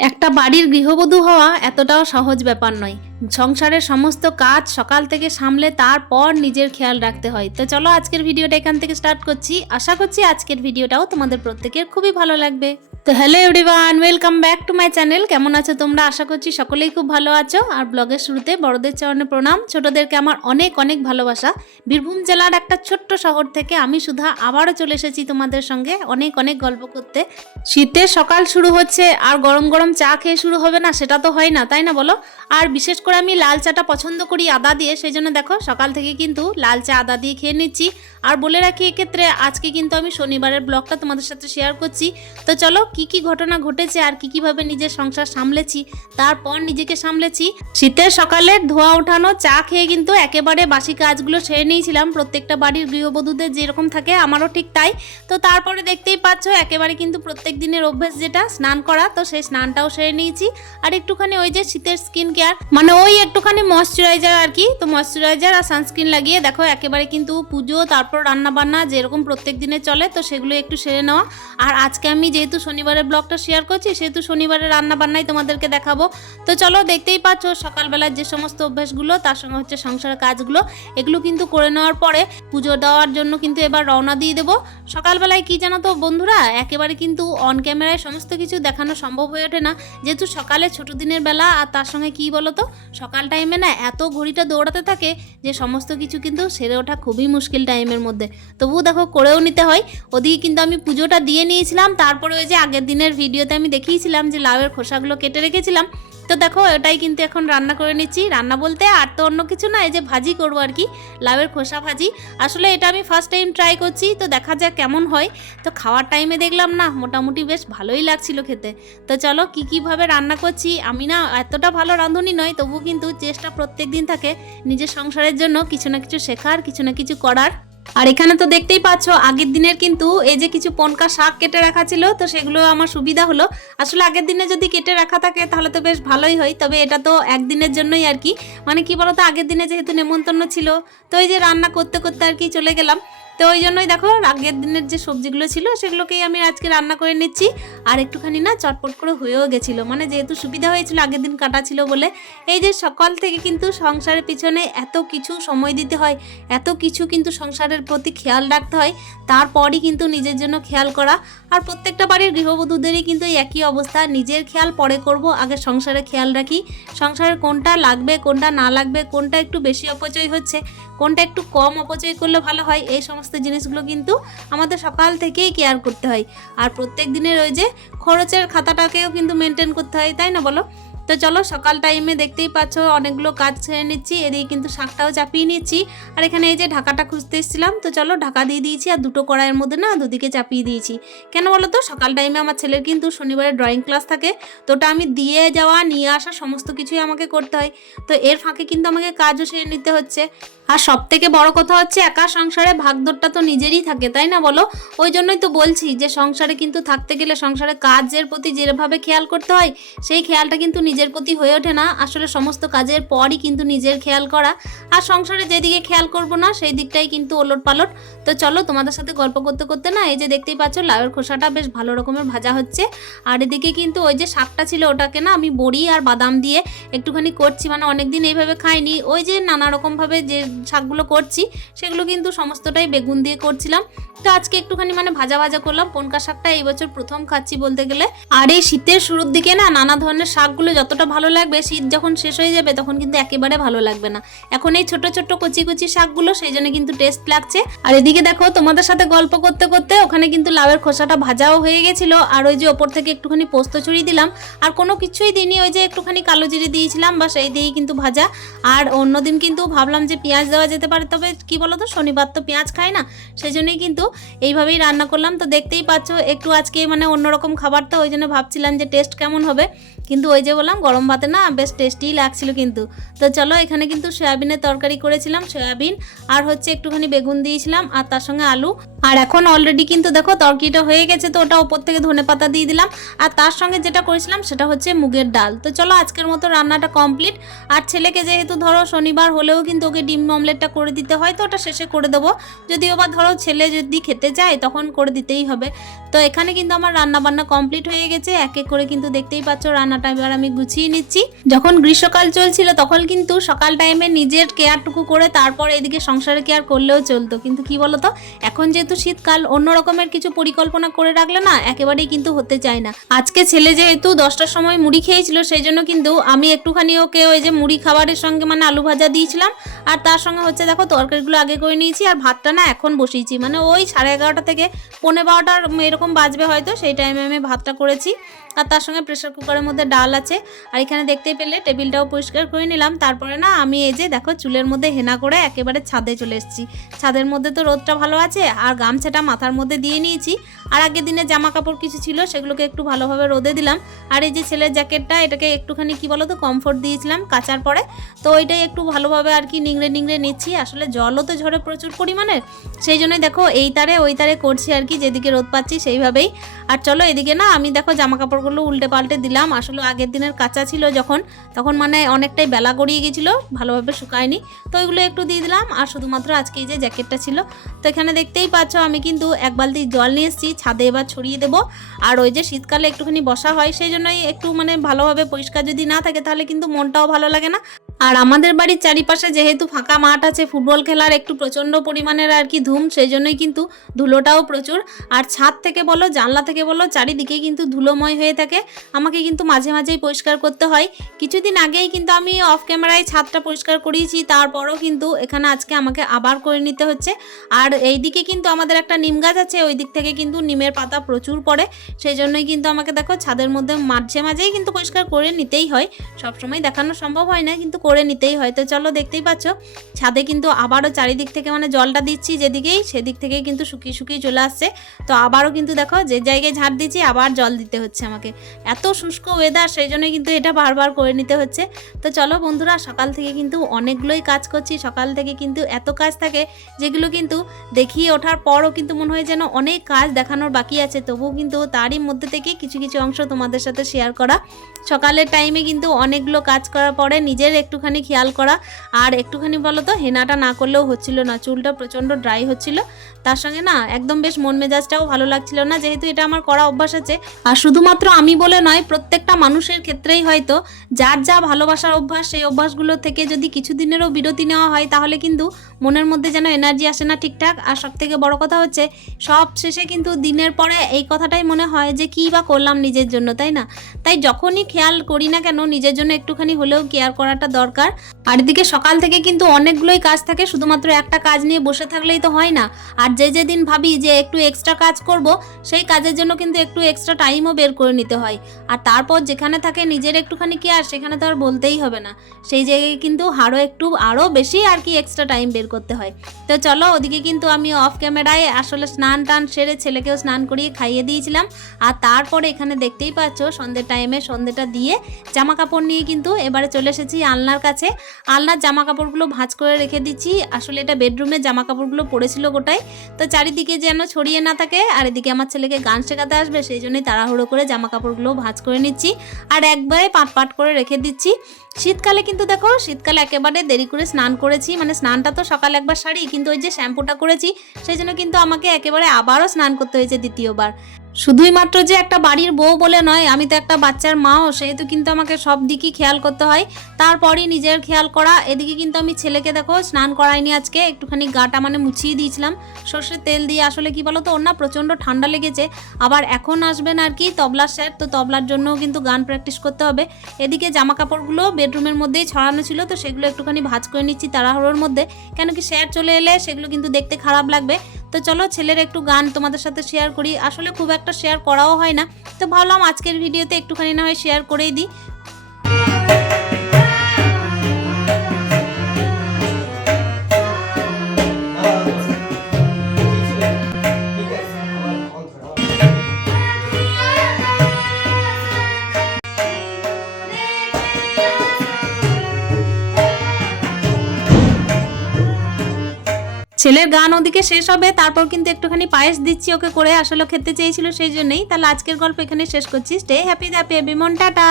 একটা বাড়ির গৃহবধূ হওয়া এতটাও সহজ ব্যাপার নয়। সংসারের সমস্ত কাজ সকাল থেকে সামলে তারপর নিজের খেয়াল রাখতে হয়। তো চলো আজকের ভিডিওটা এখান থেকে স্টার্ট করছি। আশা করছি আজকের ভিডিওটাও তোমাদের প্রত্যেকের খুবই ভালো লাগবে। তো hello everyone welcome back to my channel কেমন আছো তোমরা? আশা করছি সকলেই খুব ভালো আছো। আর ব্লগের শুরুতে বড়দের চরণে প্রণাম। ছোটদেরকে আমার অনেক অনেক ভালোবাসা। বীরভূম জেলার একটা ছোট্ট শহর থেকে আমি সুধা আবারও চলে এসেছি তোমাদের সঙ্গে অনেক অনেক গল্প করতে। শীতের সকাল শুরু হচ্ছে, আর গরম গরম চা খেয়ে শুরু হবে না, সেটা তো হয় না, তাই না বলো? আর বিশেষ করে আমি লাল চাটা পছন্দ করি আদা দিয়ে, সেই জন্য দেখো সকাল থেকে কিন্তু লাল চা, আদা দিয়ে খেয়ে নিচ্ছি। আর বলে রাখি এক্ষেত্রে আজকে কিন্তু আমি শনিবারের ব্লগটা তোমাদের সাথে শেয়ার করছি। তো চলো কি কি ঘটনা ঘটেছে আর কি কীভাবে নিজের সংসার সামলেছি, তারপর নিজেকে সামলেছি। শীতের সকালে ধোয়া ওঠানো, চা খেয়ে কিন্তু একেবারে বাসি কাজগুলো সেরে নিয়েছিলাম। প্রত্যেকটা বাড়ির গৃহবধূদের যেরকম থাকে আমারও ঠিক তাই। তো তারপরে দেখতেই পাচ্ছ, একেবারে কিন্তু প্রত্যেক দিনের অভ্যেস যেটা, স্নান করা, তো সেই স্নানটাও সেরে নিয়েছি। আর একটুখানি ওই যে শীতের স্কিন কেয়ার মানে ওই একটুখানি ময়শ্চারাইজার আর কি, তো ময়শ্চারাইজার আর সানস্ক্রিন লাগিয়ে দেখো, একেবারে কিন্তু পুজো, তারপর রান্না বান্না যেরকম প্রত্যেক দিনে চলে, তো সেগুলো একটু সেরে নেওয়া। আর আজকে আমি যেহেতু শনিবারের ব্লগটা শেয়ার করছি, সেহেতু শনিবারের রান্না বান্নাই তোমাদেরকে দেখাবো। তো চলো দেখতেই পাচ্ছ, সকালবেলার যে সমস্ত অভ্যাসগুলো, তার সঙ্গে হচ্ছে সংসারের কাজগুলো, এগুলো কিন্তু করে নেওয়ার পরে পুজো দেওয়ার জন্য কিন্তু এবার রওনা দিয়ে দেবো। সকালবেলায় কি জানো তো বন্ধুরা, একেবারে কিন্তু অন ক্যামেরায় সমস্ত কিছু দেখানো সম্ভব হয়ে ওঠে না। যেহেতু সকালে ছোট দিনের বেলা, আর তার সঙ্গে কি বলো তো, সকাল টাইমে না এত ঘড়িটা দৌড়াতে থাকে যে সমস্ত কিছু কিন্তু সেরে ওঠা খুবই মুশকিল টাইমের মধ্যে। তবুও দেখো, করেও নিতে হয়। ওদিকে কিন্তু আমি পুজোটা দিয়ে নিয়েছিলাম, তারপরে ওই যে আগের দিনের ভিডিওতে আমি দেখিয়েছিলাম যে লাউয়ের খোসাগুলো কেটে রেখেছিলাম। তো দেখো এটাই কিন্তু এখন রান্না করে নিচ্ছি। রান্না বলতে আর তো অন্য কিছু না, এই যে ভাজি করব আর কি, লাউয়ের খোসা ভাজি। আসলে এটা আমি ফার্স্ট টাইম ট্রাই করছি, তো দেখা যাক কেমন হয়। তো খাওয়ার টাইমে দেখলাম না, মোটামুটি বেশ ভালোই লাগছিল খেতে। তো চলো, কী কীভাবে রান্না করছি, আমি না এতটা ভালো রাঁধুনি নয় তবু কিন্তু চেষ্টা প্রত্যেক দিন থাকে নিজের সংসারের জন্য কিছু না কিছু শেখার, কিছু না কিছু করার। আর এখানে তো দেখতেই পাচ্ছ, আগের দিনের কিন্তু এই যে কিছু পনকা শাক কেটে রাখা ছিল, তো সেগুলো আমার সুবিধা হলো। আসলে আগের দিনে যদি কেটে রাখা থাকে, তাহলে তো বেশ ভালোই হয়, তবে এটা তো একদিনের জন্যই আর কি। মানে কি বলতো, আগের দিনে যেহেতু নেমন্তন্ন ছিল, তো এই যে রান্না করতে করতে আর কি চলে গেলাম। তো ওই জন্যই দেখো, আগের দিনের যে সবজিগুলো ছিল, সেগুলোকেই আমি আজকে রান্না করে নিচ্ছি। আর একটুখানি না চটপট করে হয়েও গেছিল। মানে যেহেতু সুবিধা হয়েছিল, আগের দিন কাটা ছিল বলে। এই যে সকাল থেকে কিন্তু সংসারের পিছনে এত কিছু সময় দিতে হয়, এত কিছু কিন্তু সংসারের প্রতি খেয়াল রাখতে হয়। তারপরই কিন্তু নিজের জন্য খেয়াল করা। আর প্রত্যেকটা বাড়ির গৃহবধূদেরই কিন্তু একই অবস্থা। নিজের খেয়াল পরে করব, আগে সংসারে খেয়াল রাখি। সংসারের কোনটা লাগবে, কোনটা না লাগবে, কোনটা একটু বেশি অপচয় হচ্ছে। কোনটা একটু কম অপচয় করলে ভালো হয়। এই সমস্ত জিনিসগুলো কিন্তু আমাদের সকাল থেকেই কেয়ার করতে হয়। আর প্রত্যেক দিনের ওই যে খরচের খাতাটাকেও কিন্তু মেনটেন করতে হয়, তাই না বলো? তো চলো সকাল টাইমে দেখতেই পাচ্ছ অনেকগুলো কাজ ছেড়ে নিচ্ছি, এদিকে কিন্তু শাকটাও চাপিয়ে নিচ্ছি। আর এখানে এই যে ঢাকাটা খুঁজতে এসেছিলাম, তো চলো ঢাকা দিয়ে দিয়েছি আর দুটো কড়াইয়ের মধ্যে না দুদিকে চাপিয়ে দিয়েছি। কেন বলো তো? সকাল টাইমে আমার ছেলের কিন্তু শনিবারে ড্রয়িং ক্লাস থাকে, তো ওটা আমি দিয়ে যাওয়া, নিয়ে আসা সমস্ত কিছুই আমাকে করতে হয়। তো এর ফাঁকে কিন্তু আমাকে কাজও সেরে নিতে হচ্ছে। আর সব থেকে বড় কথা হচ্ছে একা সংসারে ভাগদরটা তো নিজেরই থাকে, তাই না বলো? ওই জন্যই তো বলছি যে সংসারে কিন্তু থাকতে গেলে সংসারে কাজের প্রতি যেভাবে খেয়াল করতে হয়, সেই খেয়ালটা কিন্তু নিজের প্রতি হয়ে ওঠে না। আসলে সমস্ত কাজের পরই কিন্তু নিজের খেয়াল করা। আর সংসারে যেদিকে খেয়াল করব না, সেই দিকটাই কিন্তু ওলট পালট তো চলো, তোমাদের সাথে গল্প করতে করতে না, এই যে দেখতেই পাচ্ছ, লাউয়ের খোসাটা বেশ ভালো রকমের ভাজা হচ্ছে। আর এদিকে কিন্তু ওই যে শাকটা ছিল, ওটাকে না আমি বড়ি আর বাদাম দিয়ে একটুখানি করছি। মানে অনেকদিন এইভাবে খাইনি। ওই যে নানা রকমভাবে যে শাকগুলো করছি, সেগুলো কিন্তু সমস্তটাই বেগুন দিয়ে করছিলাম। তো আজকে একটুখানি মানে ভাজা ভাজা করলাম। পনকা শাকটা এই বছর প্রথম খাচ্ছি বলতে গেলে। আর এই শীতের শুরুর দিকে না নানা ধরনের শাকগুলো যতটা ভালো লাগবে, শীত যখন শেষ হয়ে যাবে তখন কিন্তু একেবারে ভালো লাগবে না। এখন এই ছোট ছোট কচি কচি শাকগুলো, সেই জন্য কিন্তু টেস্ট লাগছে। আর এদিকে দেখো, তোমাদের সাথে গল্প করতে করতে ওখানে কিন্তু লাউয়ের খোসাটা ভাজাও হয়ে গেছিল। আর ওই যে ওপর থেকে একটুখানি পোস্ত ছড়িয়ে দিলাম। আর কোনো কিছুই দিইনি, ওই যে একটুখানি কালো জিরে দিয়েছিলাম বা সেই দিয়েই কিন্তু ভাজা। আর অন্যদিন কিন্তু ভাবলাম যে পেঁয়াজ দেওয়া যেতে পারে, তবে কি বলতো, শনিবার তো পেঁয়াজ খায় না। সেই জন্যই কিন্তু এইভাবেই রান্না করলাম। তো দেখতেই পাচ্ছ, একটু আজকে মানে অন্যরকম খাবার তো, ওই জন্য ভাবছিলাম যে টেস্ট কেমন হবে। কিন্তু ওই যে বললাম, গরম ভাতে না বেশ টেস্টিই লাগছিল কিন্তু। তো চলো এখানে কিন্তু সয়াবিনের তরকারি করেছিলাম, সয়াবিন, আর হচ্ছে একটুখানি বেগুন দিয়েছিলাম, আর তার সঙ্গে আলু। আর এখন অলরেডি কিন্তু দেখো তরকারিটা হয়ে গেছে, তো ওটা ওপর থেকে ধনে পাতা দিয়ে দিলাম। আর তার সঙ্গে যেটা করেছিলাম সেটা হচ্ছে মুগের ডাল। তো চলো আজকের মতো রান্নাটা কমপ্লিট আর ছেলেকে যেহেতু ধরো শনিবার হলেও কিন্তু ওকে ডিম অমলেটটা করে দিতে হয়, তো ওটা শেষে করে দেবো। যদিও বা ধরো ছেলে যদি খেতে চায়, তখন করে দিতেই হবে। তো এখানে কিন্তু আমার রান্না বান্না কমপ্লিট হয়ে গেছে। এক এক করে কিন্তু দেখতেই পাচ্ছ রান্নাটা এবার আমি গুছিয়ে নিচ্ছি। যখন গ্রীষ্মকাল চলছিল, তখন কিন্তু সকাল টাইমে নিজের কেয়ারটুকু করে তারপর এদিকে সংসারে কেয়ার করলেও চলতো। কিন্তু কি বলতো, এখন যেহেতু শীতকাল, অন্য রকমের কিছু পরিকল্পনা করে রাখলে না, একেবারেই কিন্তু হতে চায় না। আজকে ছেলে যেহেতু দশটার সময় মুড়ি খেয়েছিল সেই জন্য কিন্তু আমি একটুখানি ওকে ওই যে মুড়ি খাবারের সঙ্গে মানে আলু ভাজা দিয়েছিলাম। আর তার সঙ্গে হচ্ছে দেখো, তরকারিগুলো আগে করে নিয়েছি আর ভাতটা না এখন বসিয়েছি। মানে ওই সাড়ে এগারোটা থেকে পৌনে বারোটার এরকম বাজবে হয়তো, সেই টাইমে আমি ভাতটা করেছি। আর তার সঙ্গে প্রেশার কুকারের মধ্যে ডাল আছে। আর এখানে দেখতেই পেলে টেবিলটাও পরিষ্কার করে নিলাম। তারপরে না আমি এই যে দেখো চুলের মধ্যে হেনা করে একেবারে ছাদে চলে এসেছি। ছাদের মধ্যে তো রোদটা ভালো আছে, আর গামছাটা মাথার মধ্যে দিয়ে নিয়েছি। আর আগের দিনে জামা কাপড় কিছু ছিল, সেগুলোকে একটু ভালোভাবে রোদে দিলাম। আর এই যে ছেলের জ্যাকেটটা, এটাকে একটুখানি কি বলো তো কমফোর্ট দিয়েছিলাম কাচার পরে। তো ওইটাই একটু ভালোভাবে আর কি নিংড়ে নিংড়ে নিচ্ছি। আসলে জলও তো ঝরে প্রচুর পরিমাণের সেই জন্যই দেখো এই তারে, ওই তারে করছি আর কি, যেদিকে রোদ পাচ্ছি সেইভাবেই। আর চলো এদিকে না আমি দেখো জামা কাপড়গুলো উল্টে পাল্টে দিলাম। আসলে আগের দিনের কাঁচা ছিল যখন, তখন মানে অনেকটাই বেলা গড়িয়ে গেছিল, ভালোভাবে শুকায়নি। তো ওইগুলো একটু দিয়ে দিলাম, আর শুধুমাত্র আজকে এই যে জ্যাকেটটা ছিল। তো এখানে দেখতেই পাচ্ছ, আমি কিন্তু এক বালতি জল নিয়ে এসেছি, ছাদে এবার ছড়িয়ে দেবো। আর ওই যে শীতকালে একটুখানি বসা হয়, সেই জন্যই একটু মানে ভালোভাবে পরিষ্কার যদি না থাকে, তাহলে কিন্তু মনটাও ভালো লাগে না। আর আমাদের বাড়ির চারিপাশে যেহেতু ফাঁকা মাঠ আছে, ফুটবল খেলার একটু প্রচণ্ড পরিমাণের আর কি ধুম, সেই জন্যই কিন্তু ধুলোটাও প্রচুর। আর ছাদ থেকে বলো, জানলা থেকে বলো চারিদিকে কিন্তু ধুলোময় হয়ে থাকে। আমাকে কিন্তু মাঝে মাঝেই পরিষ্কার করতে হয়। কিছুদিন আগেই কিন্তু আমি অফ ক্যামেরায় ছাদটা পরিষ্কার করিয়েছি, তারপরও কিন্তু এখানে আজকে আমাকে আবার করে নিতে হচ্ছে। আর এই দিকে কিন্তু আমাদের একটা নিম গাছ আছে, ওই দিক থেকে কিন্তু নিমের পাতা প্রচুর পড়ে। সেই জন্যই কিন্তু আমাকে দেখো, ছাদের মধ্যে মাঝে মাঝেই কিন্তু পরিষ্কার করে নিতেই হয়। সবসময় দেখানো সম্ভব হয় না, কিন্তু করে নিতেই হয়। তো চলো দেখতেই পাচ্ছ, ছাদে কিন্তু আবারও চারিদিক থেকে মানে জলটা দিচ্ছি যেদিকেই, সেদিক থেকেই কিন্তু শুকিয়ে শুকিয়ে চলে আসছে। তো আবারও কিন্তু দেখো যে জায়গায় ঝাড় দিচ্ছি, আবার জল দিতে হচ্ছে আমাকে। এত শুষ্ক ওয়েদার সেই জন্য কিন্তু এটা বারবার করে নিতে হচ্ছে। তো চলো বন্ধুরা, সকাল থেকে কিন্তু অনেকগুলোই কাজ করছি। সকাল থেকে কিন্তু এত কাজ থাকে যেগুলো কিন্তু দেখিয়ে ওঠার পরও কিন্তু মনে হয় যেন অনেক কাজ দেখানোর বাকি আছে। তবুও কিন্তু তারই মধ্যে থেকে কিছু কিছু অংশ তোমাদের সাথে শেয়ার করা। সকালের টাইমে কিন্তু অনেকগুলো কাজ করার পরে নিজের একটুখানি খেয়াল করা। আর একটুখানি বলো তো হেনাটা না করলেও হচ্ছিল না। চুলটা প্রচণ্ড ড্রাই হচ্ছিল। তার সঙ্গে না, একদম বেশ মন মেজাজটাও ভালো লাগছিল না। যেহেতু এটা আমার করা অভ্যাস আছে, আর শুধুমাত্র আমি বলে নয়, প্রত্যেকটা মানুষের ক্ষেত্রেই হয়তো যার যা ভালোবাসার অভ্যাস, সেই অভ্যাসগুলো থেকে যদি কিছুদিনেরও বিরতি নেওয়া হয়, তাহলে কিন্তু মনের মধ্যে যেন এনার্জি আসে না ঠিকঠাক। আর সব থেকে বড় কথা হচ্ছে, সব শেষে কিন্তু দিনের পরে এই কথাটাই মনে হয় যে, কী বা করলাম নিজের জন্য, তাই না? তাই যখনই খেয়াল করি না কেন, নিজের জন্য একটুখানি হলেও কেয়ার করাটা দরকার। আর এদিকে সকাল থেকে কিন্তু অনেকগুলোই কাজ থাকে, শুধুমাত্র একটা কাজ নিয়ে বসে থাকলেই তো হয় না। আর যে যে দিন ভাবি যে একটু এক্সট্রা কাজ করব, সেই কাজের জন্য কিন্তু একটু এক্সট্রা টাইমও বের করে নিতে হয়। আর তারপর যেখানে থাকে নিজের একটুখানি কেয়ার সেখানে তো আর বলতেই হবে না। সেই জায়গায় কিন্তু আরও একটু আরও বেশি আর কি এক্সট্রা টাইম বের করতে হয়। তো চলো ওদিকে কিন্তু আমি অফ ক্যামেরায় আসলে স্নান টান সেরে ছেলেকেও স্নান করিয়ে খাইয়ে দিয়েছিলাম। আর তারপরে এখানে দেখতেই পাচ্ছ সন্ধ্যের টাইমে সন্ধ্যেটা দিয়ে জামা কাপড় নিয়ে কিন্তু এবারে চলে এসেছি আলনার কাছে। আলনার জামা কাপড়গুলো ভাঁজ করে রেখে দিচ্ছি। আসলে এটা বেডরুমে জামা কাপড়গুলো পড়েছিল গোটাই তো চারিদিকে যেন ছড়িয়ে না থাকে, আর এদিকে আমার ছেলেকে গান শেখাতে আসবে, সেই জন্যই তাড়াহুড়ো করে জামা কাপড়গুলো ভাঁজ করে নিচ্ছি। আর একবারে পাট পাট করে রেখে দিচ্ছি। শীতকালে কিন্তু দেখো, শীতকালে একেবারে দেরি করে স্নান করেছি। মানে স্নানটা তো সকালে একবার সারি, কিন্তু ওই যে শ্যাম্পুটা করেছি, সেই জন্য কিন্তু আমাকে একেবারে আবারও স্নান করতে হয়েছে দ্বিতীয়বার। শুধুই মাত্র যে একটা বাড়ির বউ বলে নয়, আমি তো একটা বাচ্চার মাও, সেহেতু কিন্তু আমাকে সব দিকই খেয়াল করতে হয়। তারপরই নিজের খেয়াল করা, এদিকে কিন্তু আমি ছেলেকে দেখো, স্নান করাইনি আজকে, একটুখানি গাটা মানে মুছিয়ে দিয়েছিলাম। সর্ষের তেল দিয়ে আসলে কি বলো তো ওর না প্রচণ্ড ঠান্ডা লেগেছে। আবার এখন আসবেন আর কি তবলার স্যার তো তবলার জন্যও কিন্তু গান প্র্যাকটিস করতে হবে। এদিকে জামা কাপড়গুলো বেডরুমের মধ্যেই ছড়ানো ছিল, তো সেগুলো একটুখানি ভাজ করে নিচ্ছি তাড়াহুড়োর মধ্যে। কেন কি স্যার চলে এলে সেগুলো কিন্তু দেখতে খারাপ লাগবে। তো চলো ছেলের একটু গান তোমাদের সাথে শেয়ার করি। আসলে খুব একটা শেয়ার করাও হয় না। তো ভাবলাম আজকের ভিডিওতে একটুখানি না হয় শেয়ার করেই দিই। ছেলের গান ওদিকে শেষ হবে, তারপর কিন্তু একটুখানি পায়েস দিচ্ছি ওকে করে, আসলে খেতে চেয়েছিল সেই জন্যই। তাহলে আজকের গল্প এখানে শেষ করছি। স্টে হ্যাপি হ্যাপি বিমন টাটা।